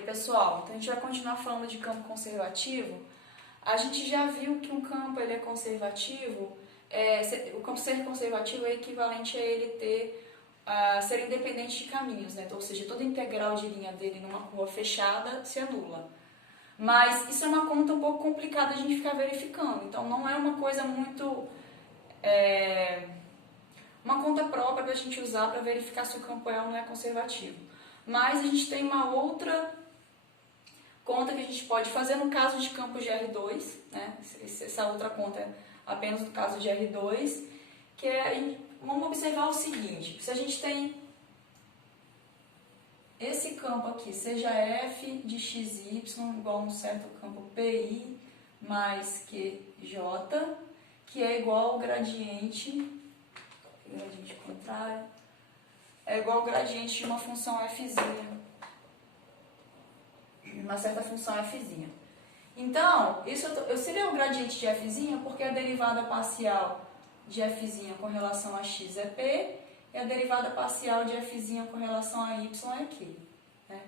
Oi pessoal, então a gente vai continuar falando de campo conservativo. A gente já viu que um campo ele é conservativo, o campo ser conservativo é equivalente a ele ser independente de caminhos, né? Então, ou seja, toda integral de linha dele numa curva fechada se anula. Mas isso é uma conta um pouco complicada de a gente ficar verificando, então não é uma coisa muito... uma conta própria para a gente usar para verificar se o campo é ou não é conservativo. Mas a gente tem uma outra conta que a gente pode fazer no caso de campo de R2, né? Essa outra conta é apenas no caso de R2, que é, vamos observar o seguinte, se a gente tem esse campo aqui, seja f de xy igual a um certo campo pi mais qj, que é igual ao gradiente contrário, é igual ao gradiente de uma função fzinha, uma certa função fzinha. Então, eu seria o gradiente de fzinha porque a derivada parcial de fzinha com relação a x é p e a derivada parcial de fzinha com relação a y é q. Né?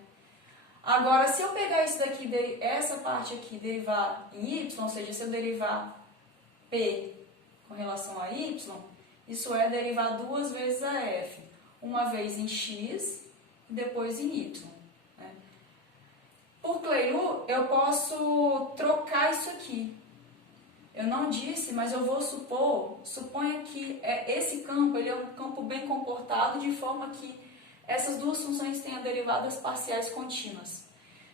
Agora, se eu pegar isso daqui, essa parte aqui, derivar em y, ou seja, se eu derivar p com relação a y, isso é derivar duas vezes a f, uma vez em x e depois em y. Né? Por Clairaut, eu posso trocar isso aqui. Eu não disse, mas eu vou suponha que esse campo ele é um campo bem comportado, de forma que essas duas funções tenham derivadas parciais contínuas.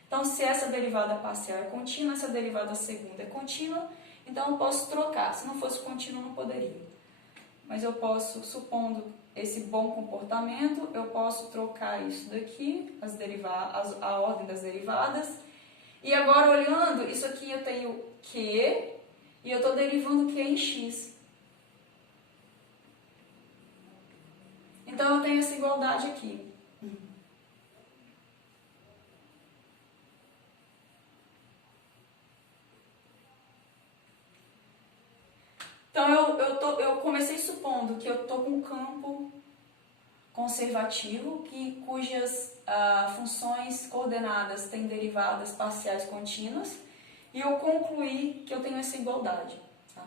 Então, se essa derivada parcial é contínua, essa derivada segunda é contínua, então eu posso trocar. Se não fosse contínuo, não poderia. Mas eu posso, supondo esse bom comportamento, eu posso trocar isso daqui, a ordem das derivadas. E agora, olhando, isso aqui eu tenho Q, e eu estou derivando Q em X. Então, eu tenho essa igualdade aqui. Então, eu comecei supondo que eu estou com um campo conservativo, cujas funções coordenadas têm derivadas parciais contínuas, e eu concluí que eu tenho essa igualdade. Tá?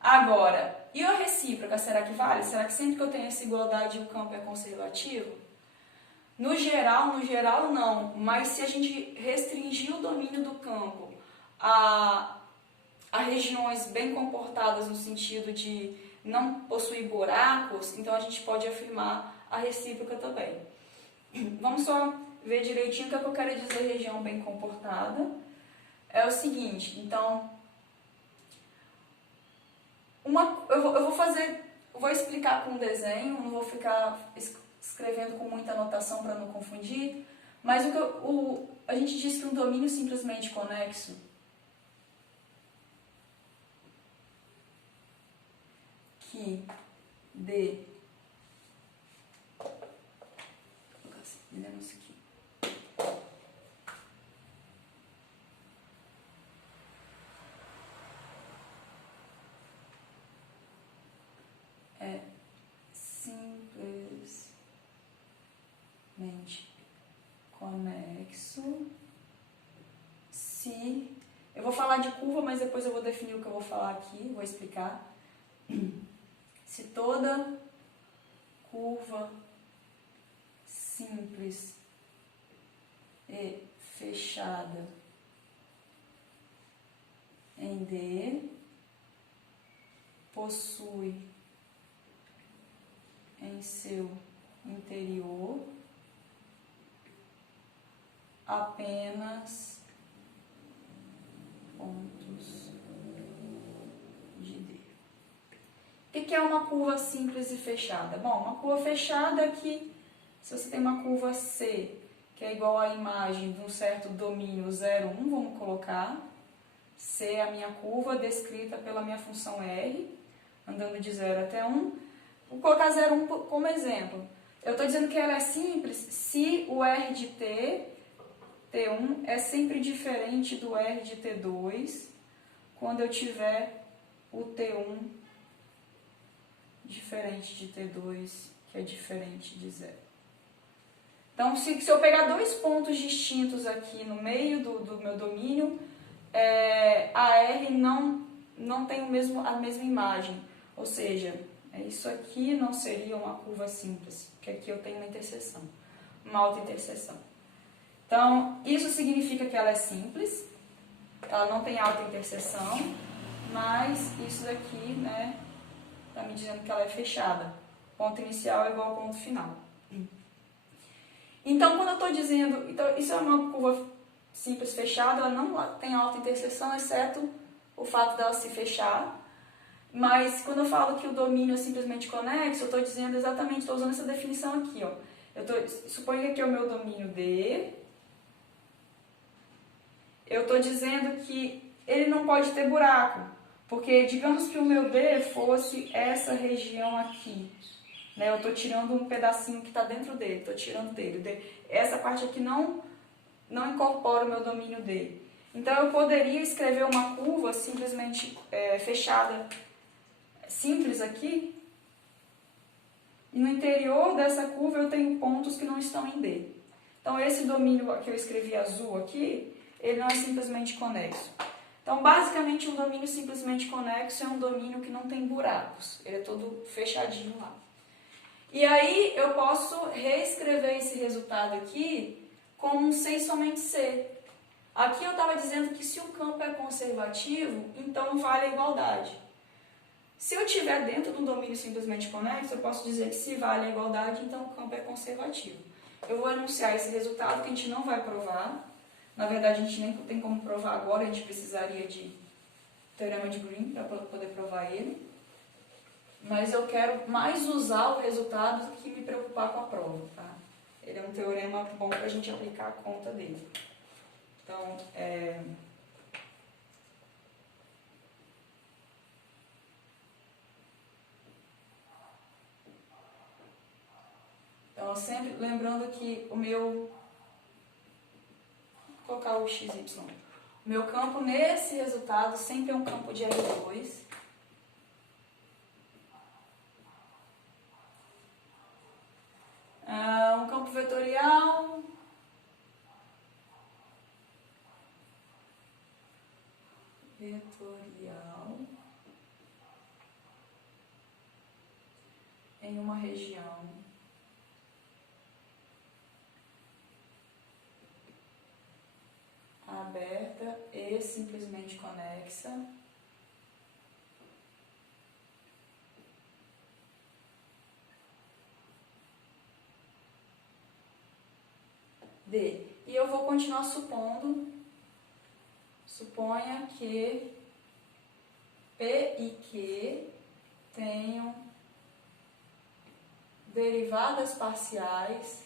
Agora, e a recíproca, será que vale? Será que sempre que eu tenho essa igualdade o campo é conservativo? No geral não, mas se a gente restringir o domínio do campo a regiões bem comportadas no sentido de não possuir buracos, então a gente pode afirmar a recíproca também. Vamos só ver direitinho o que eu quero dizer região bem comportada. É o seguinte, então, eu vou explicar com um desenho, não vou ficar escrevendo com muita anotação para não confundir, mas a gente diz que um domínio simplesmente conexo que dê é simplesmente conexo se... Eu vou falar de curva, mas depois eu vou definir o que eu vou falar aqui, vou explicar. Se toda curva simples e fechada em D possui em seu interior apenas pontos de D. O que é uma curva simples e fechada? Bom, uma curva fechada é que, se você tem uma curva C, que é igual à imagem de um certo domínio 0, 1, vamos colocar. C é a minha curva descrita pela minha função R, andando de 0 até 1. Vou colocar 0, 1 como exemplo. Eu estou dizendo que ela é simples se o R de T, T1, é sempre diferente do R de T2, quando eu tiver o T1 diferente de T2, que é diferente de 0. Então, se eu pegar dois pontos distintos aqui no meio do meu domínio, a R não tem a mesma imagem. Ou seja, isso aqui não seria uma curva simples, porque aqui eu tenho uma interseção, uma autointerseção. Então, isso significa que ela é simples, ela não tem autointerseção, mas isso daqui, né, está me dizendo que ela é fechada. Ponto inicial é igual ao ponto final. Então, quando eu estou dizendo, então, isso é uma curva simples fechada, ela não tem autointerseção, exceto o fato dela se fechar. Mas quando eu falo que o domínio é simplesmente conexo, eu estou dizendo exatamente, estou usando essa definição aqui, ó. Suponho que aqui é o meu domínio D. Eu estou dizendo que ele não pode ter buraco, porque digamos que o meu D fosse essa região aqui. Né? Eu estou tirando um pedacinho que está dentro dele, estou tirando dele. Essa parte aqui não incorpora o meu domínio D. Então, eu poderia escrever uma curva simplesmente fechada, simples aqui, e no interior dessa curva eu tenho pontos que não estão em D. Então, esse domínio que eu escrevi azul aqui, ele não é simplesmente conexo. Então, basicamente, um domínio simplesmente conexo é um domínio que não tem buracos. Ele é todo fechadinho lá. E aí, eu posso reescrever esse resultado aqui como um C e somente C. Aqui eu estava dizendo que se o campo é conservativo, então vale a igualdade. Se eu estiver dentro de um domínio simplesmente conexo, eu posso dizer que se vale a igualdade, então o campo é conservativo. Eu vou enunciar esse resultado que a gente não vai provar. Na verdade, a gente nem tem como provar agora, a gente precisaria de teorema de Green para poder provar ele. Mas eu quero mais usar o resultado do que me preocupar com a prova, tá? Ele é um teorema bom para a gente aplicar a conta dele. Então, sempre lembrando que o meu... Vou colocar o XY. O meu campo nesse resultado sempre é um campo de R2. Um campo vetorial. Em uma região aberta e simplesmente conexa. D. E eu vou continuar supondo, suponha que P e Q tenham derivadas parciais,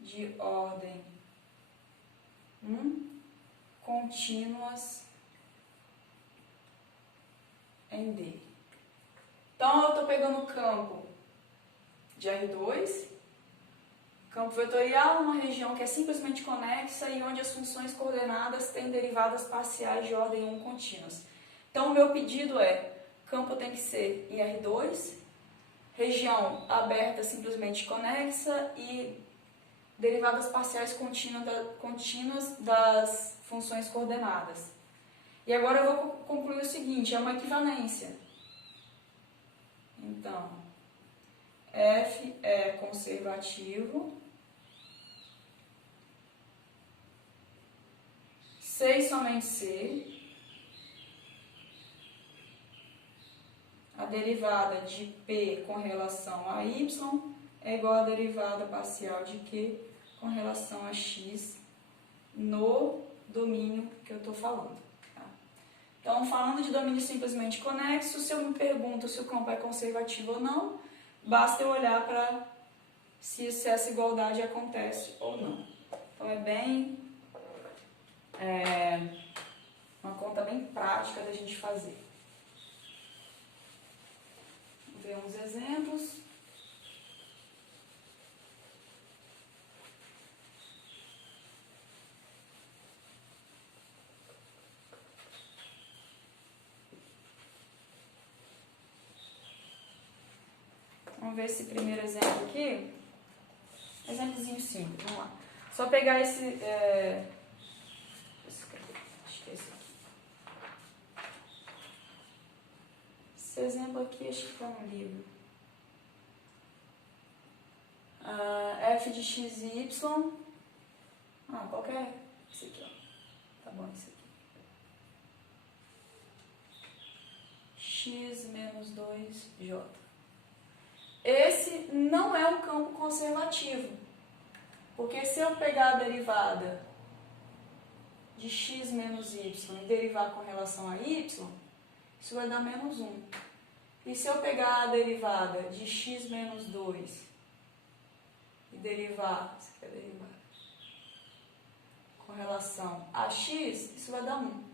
de ordem contínuas em D. Então, eu estou pegando o campo de R2, campo vetorial, uma região que é simplesmente conexa e onde as funções coordenadas têm derivadas parciais de ordem 1 contínuas. Então, o meu pedido é, campo tem que ser em R2, região aberta simplesmente conexa e derivadas parciais contínuas das funções coordenadas. E agora eu vou concluir o seguinte, é uma equivalência. Então, F é conservativo, C e somente C, a derivada de P com relação a Y é igual à derivada parcial de Q com relação a X no domínio que eu estou falando. Tá? Então, falando de domínio simplesmente conexo, se eu me pergunto se o campo é conservativo ou não, basta eu olhar para se essa igualdade acontece ou não. Então, uma conta bem prática da gente fazer. Vamos ver uns exemplos. Vamos ver esse primeiro exemplo aqui. Exemplozinho simples, vamos lá. Só pegar esse... acho que é esse aqui. Esse exemplo aqui, acho que está no livro. F de x e y. Qualquer. Esse aqui, ó. Tá bom, esse aqui. X menos 2j. Esse não é um campo conservativo. Porque se eu pegar a derivada de x menos y e derivar com relação a y, isso vai dar menos 1. E se eu pegar a derivada de x menos 2 e derivar, isso aqui é derivada, com relação a x, isso vai dar 1.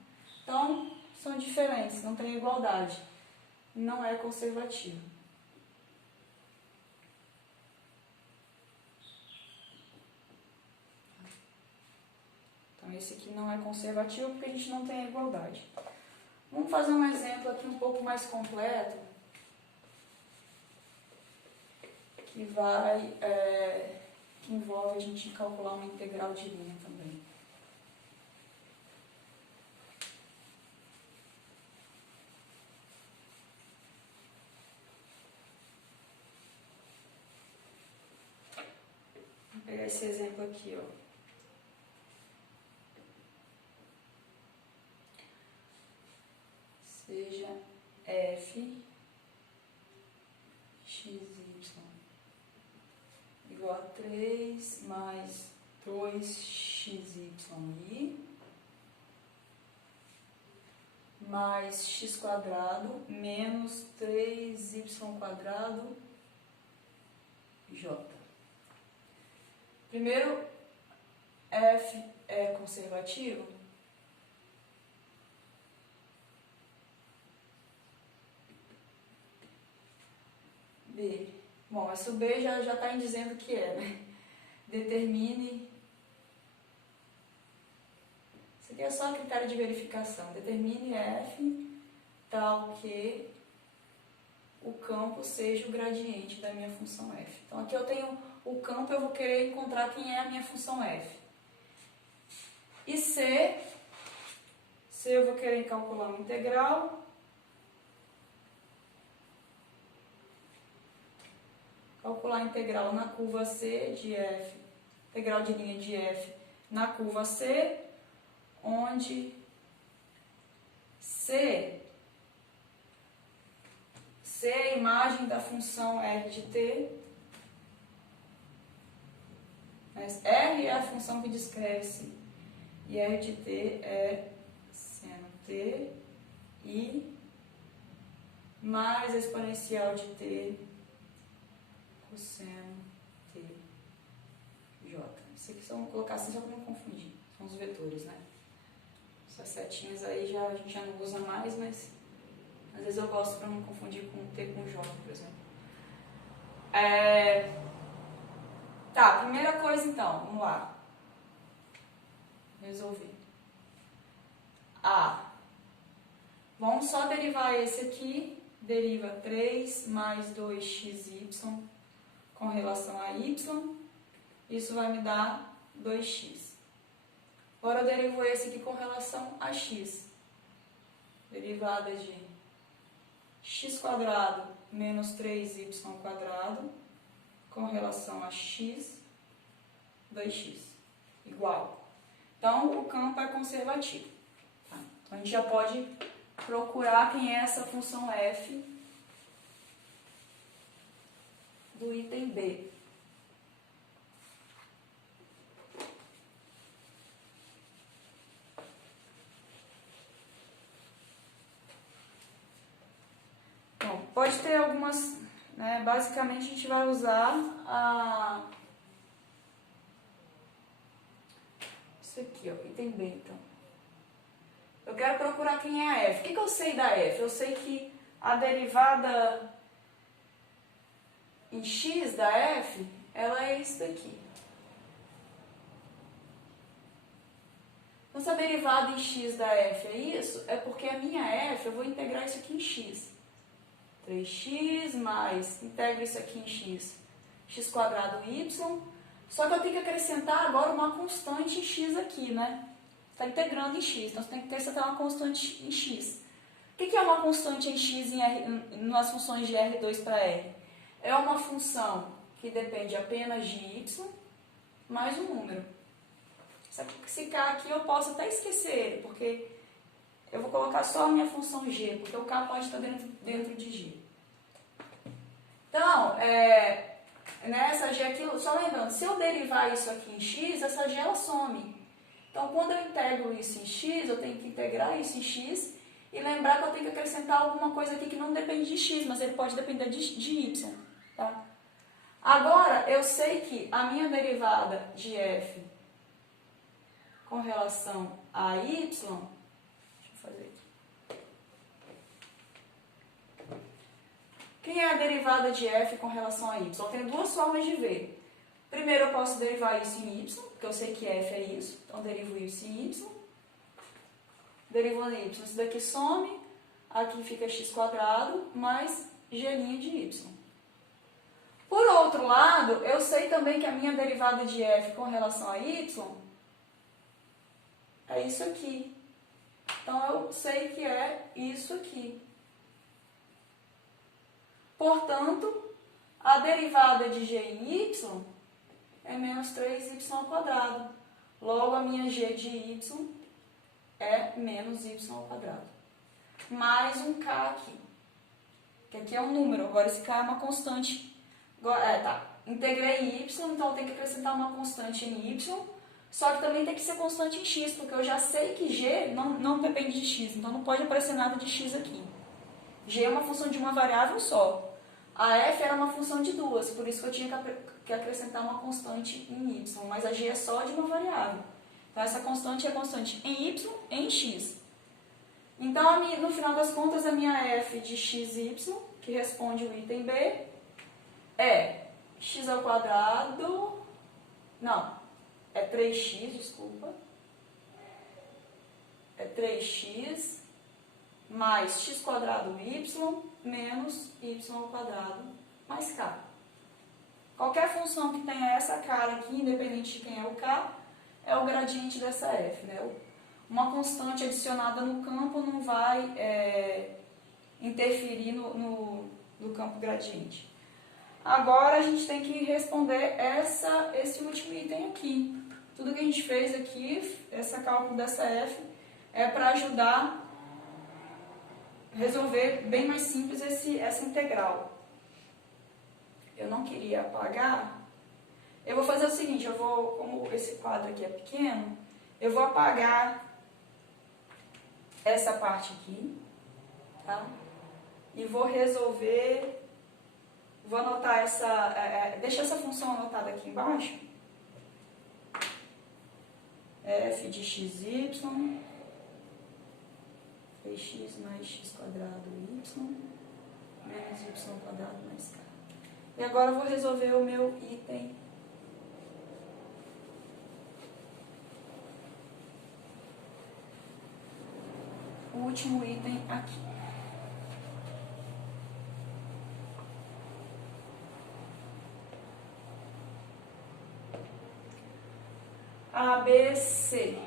Então, são diferentes, não tem igualdade. Não é conservativo. Então, esse aqui não é conservativo porque a gente não tem a igualdade. Vamos fazer um exemplo aqui um pouco mais completo, que que envolve a gente calcular uma integral de linha também. Vou pegar esse exemplo aqui, ó. Seja f xy igual a 3 mais 2xy mais x quadrado menos 3y quadrado j. Primeiro, f é conservativo? B. Bom, mas o B já está dizendo que é, né? Determine. Isso aqui é só critério de verificação. Determine f tal que o campo seja o gradiente da minha função f. Então aqui eu tenho o campo, eu vou querer encontrar quem é a minha função f. E C eu vou querer calcular uma integral. Calcular a integral na curva C de f, integral de linha de f na curva C, onde C é a imagem da função r de t, mas r é a função que descreve-se, e r de t é seno t i mais a exponencial de t cosseno t j. Isso aqui só vamos colocar assim só para não confundir. São os vetores, né? Essas setinhas aí a gente já não usa mais, mas às vezes eu gosto para não confundir com t com j, por exemplo. Tá, primeira coisa então, vamos lá. Resolvi. Vamos só derivar esse aqui. Deriva 3 mais 2xy com relação a y, isso vai me dar 2x. Agora eu derivo esse aqui com relação a x. Derivada de x quadrado menos 3y quadrado com relação a x, 2x, igual. Então, o campo é conservativo. Tá? Então, a gente já pode procurar quem é essa função f do item B. Bom, pode ter algumas, né, basicamente a gente vai usar isso aqui, ó, item B, então. Eu quero procurar quem é a f. O que eu sei da f? Eu sei que a derivada em x da f, ela é isso daqui. Então, se a derivada em x da f é isso, é porque a minha f, eu vou integrar isso aqui em x. 3x x mais, integro isso aqui em x quadrado y, só que eu tenho que acrescentar agora uma constante em x aqui, né? Está integrando em x, então você tem que acrescentar uma constante em x. O que é uma constante em x nas funções de R2 para R? É uma função que depende apenas de y mais um número. Esse k aqui eu posso até esquecer ele, porque eu vou colocar só a minha função g, porque o k pode estar dentro de g. Então, essa g aqui, só lembrando, se eu derivar isso aqui em x, essa g ela some. Então, quando eu integro isso em x, eu tenho que integrar isso em x e lembrar que eu tenho que acrescentar alguma coisa aqui que não depende de x, mas ele pode depender de y. Tá? Agora, eu sei que a minha derivada de f com relação a y, deixa eu fazer aqui. Quem é a derivada de f com relação a y? Eu tenho duas formas de ver. Primeiro, eu posso derivar isso em y, porque eu sei que f é isso, então derivo isso em y. Derivando em y, isso daqui some, aqui fica x quadrado mais g' de y. Por outro lado, eu sei também que a minha derivada de f com relação a y é isso aqui. Então, eu sei que é isso aqui. Portanto, a derivada de g em y é menos 3y ao quadrado. Logo, a minha g de y é menos y ao quadrado. Mais um k aqui. Que aqui é um número, agora esse k é uma constante. Integrei y, então eu tenho que acrescentar uma constante em y, só que também tem que ser constante em x, porque eu já sei que g não depende de x, então não pode aparecer nada de x aqui. G é uma função de uma variável só. A f era uma função de duas, por isso que eu tinha que acrescentar uma constante em y, mas a g é só de uma variável. Então essa constante é constante em y e em x. Então, no final das contas, a minha f de xy, que responde o item B, é x ao quadrado, não, é 3x, desculpa, é 3x mais x quadrado y menos y ao quadrado mais k. Qualquer função que tenha essa cara aqui, independente de quem é o k, é o gradiente dessa f, né? Uma constante adicionada no campo não vai interferir no campo gradiente. Agora a gente tem que responder esse último item aqui. Tudo que a gente fez aqui, esse cálculo dessa f, é para ajudar a resolver bem mais simples essa integral. Eu não queria apagar. Eu vou fazer o seguinte, como esse quadro aqui é pequeno, eu vou apagar essa parte aqui, tá? E vou resolver, vou anotar deixa essa função anotada aqui embaixo. F de xy, 3x mais x quadrado y, menos y quadrado mais k. E agora eu vou resolver o meu item. O último item aqui. A, B, C.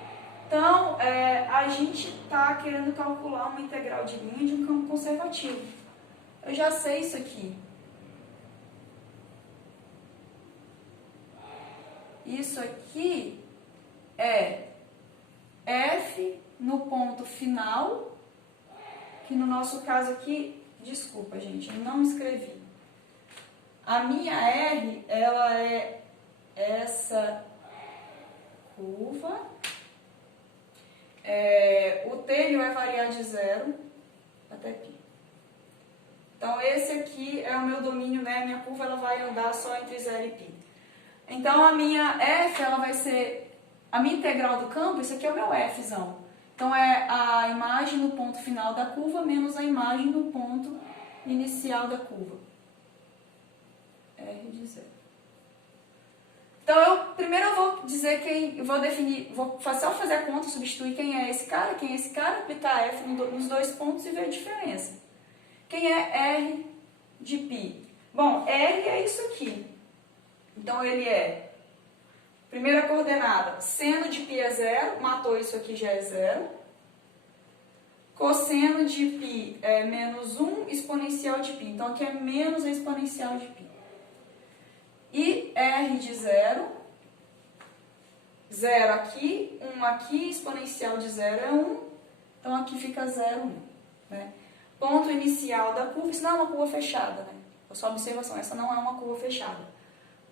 Então, a gente está querendo calcular uma integral de linha de um campo conservativo. Eu já sei isso aqui. Isso aqui é f no ponto final, que no nosso caso aqui, desculpa, gente, eu não escrevi. A minha R, ela é essa curva. O tênue vai variar de 0 até π. Então, esse aqui é o meu domínio, né? Minha curva ela vai andar só entre 0 e π. Então, a minha f, ela vai ser a minha integral do campo, isso aqui é o meu fzão. Então, é a imagem no ponto final da curva menos a imagem no ponto inicial da curva. R de 0. Então, primeiro eu vou dizer vou só fazer a conta, substituir quem é esse cara, aplicar f nos dois pontos e ver a diferença. Quem é R de π. Bom, R é isso aqui. Então, ele é, primeira coordenada, seno de π é 0, matou isso aqui, já é 0. Cosseno de π é menos 1, exponencial de π. Então, aqui é menos a exponencial de π. E R de 0, 0 aqui, 1 aqui, exponencial de 0 é 1. Então, aqui fica 0, 1. Né? Ponto inicial da curva, isso não é uma curva fechada, né? É só observação, essa não é uma curva fechada.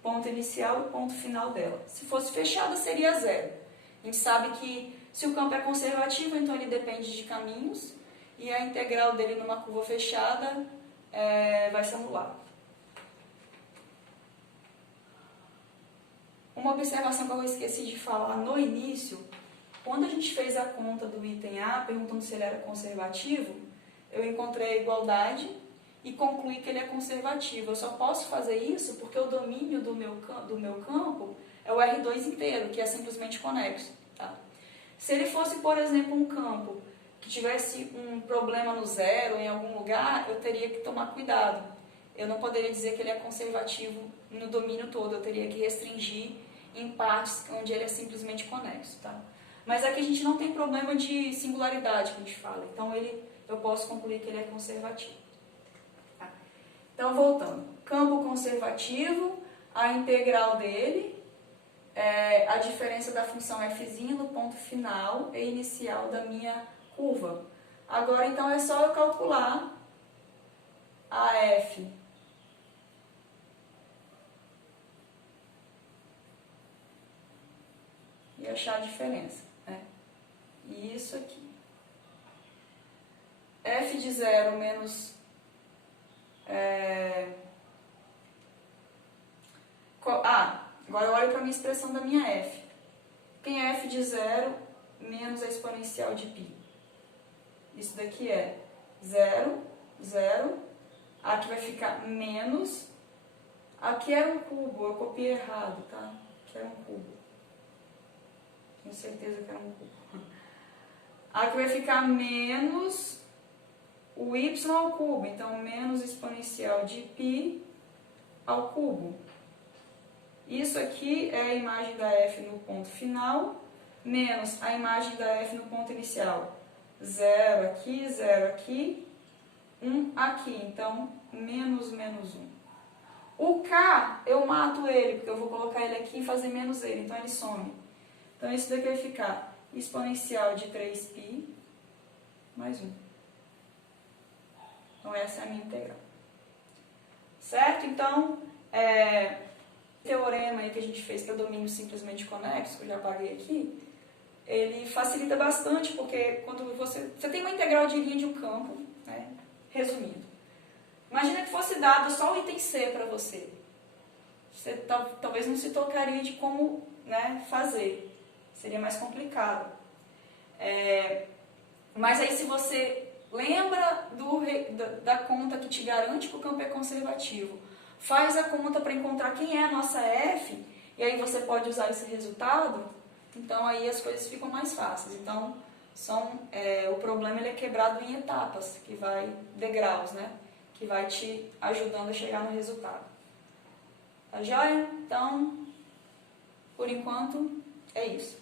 Ponto inicial e ponto final dela. Se fosse fechada, seria 0. A gente sabe que se o campo é conservativo, então ele depende de caminhos, e a integral dele numa curva fechada vai ser anulada. Uma observação que eu esqueci de falar no início, quando a gente fez a conta do item A, perguntando se ele era conservativo, eu encontrei a igualdade e concluí que ele é conservativo. Eu só posso fazer isso porque o domínio do meu campo é o R2 inteiro, que é simplesmente conexo. Tá? Se ele fosse, por exemplo, um campo que tivesse um problema no zero em algum lugar, eu teria que tomar cuidado. Eu não poderia dizer que ele é conservativo no domínio todo, eu teria que restringir em partes onde ele é simplesmente conexo. Tá? Mas aqui a gente não tem problema de singularidade que a gente fala, então eu posso concluir que ele é conservativo. Tá? Então, voltando. Campo conservativo, a integral dele é a diferença da função f no ponto final e inicial da minha curva. Agora, então, é só eu calcular a f e achar a diferença. Né? E isso aqui. F de 0 menos... agora eu olho para a minha expressão da minha f. Quem é f de 0 menos a exponencial de π? Isso daqui é 0, 0. Aqui vai ficar menos. Aqui era um cubo, eu copiei errado, tá? Aqui era um cubo. Tenho certeza que era um cubo. Aqui vai ficar menos o y ao cubo, então menos exponencial de π ao cubo. Isso aqui é a imagem da f no ponto final, menos a imagem da f no ponto inicial. 0 aqui, 1 aqui. Então, menos 1. O k, eu mato ele, porque eu vou colocar ele aqui e fazer menos ele, então ele some. Então, isso daqui vai ficar exponencial de 3π mais 1. Então, essa é a minha integral. Certo? Então, teorema aí que a gente fez para domínio simplesmente conexo, que eu já apaguei aqui, ele facilita bastante, porque quando você tem uma integral de linha de um campo, né? Resumindo, imagina que fosse dado só o item C para você. Você talvez não se tocaria de como, né, fazer, seria mais complicado. Mas aí se você lembra da conta que te garante que o campo é conservativo, faz a conta para encontrar quem é a nossa f, e aí você pode usar esse resultado, então aí as coisas ficam mais fáceis. Então, o problema ele é quebrado em etapas, degraus, né? Que vai te ajudando a chegar no resultado. Tá joia? Então, por enquanto, é isso.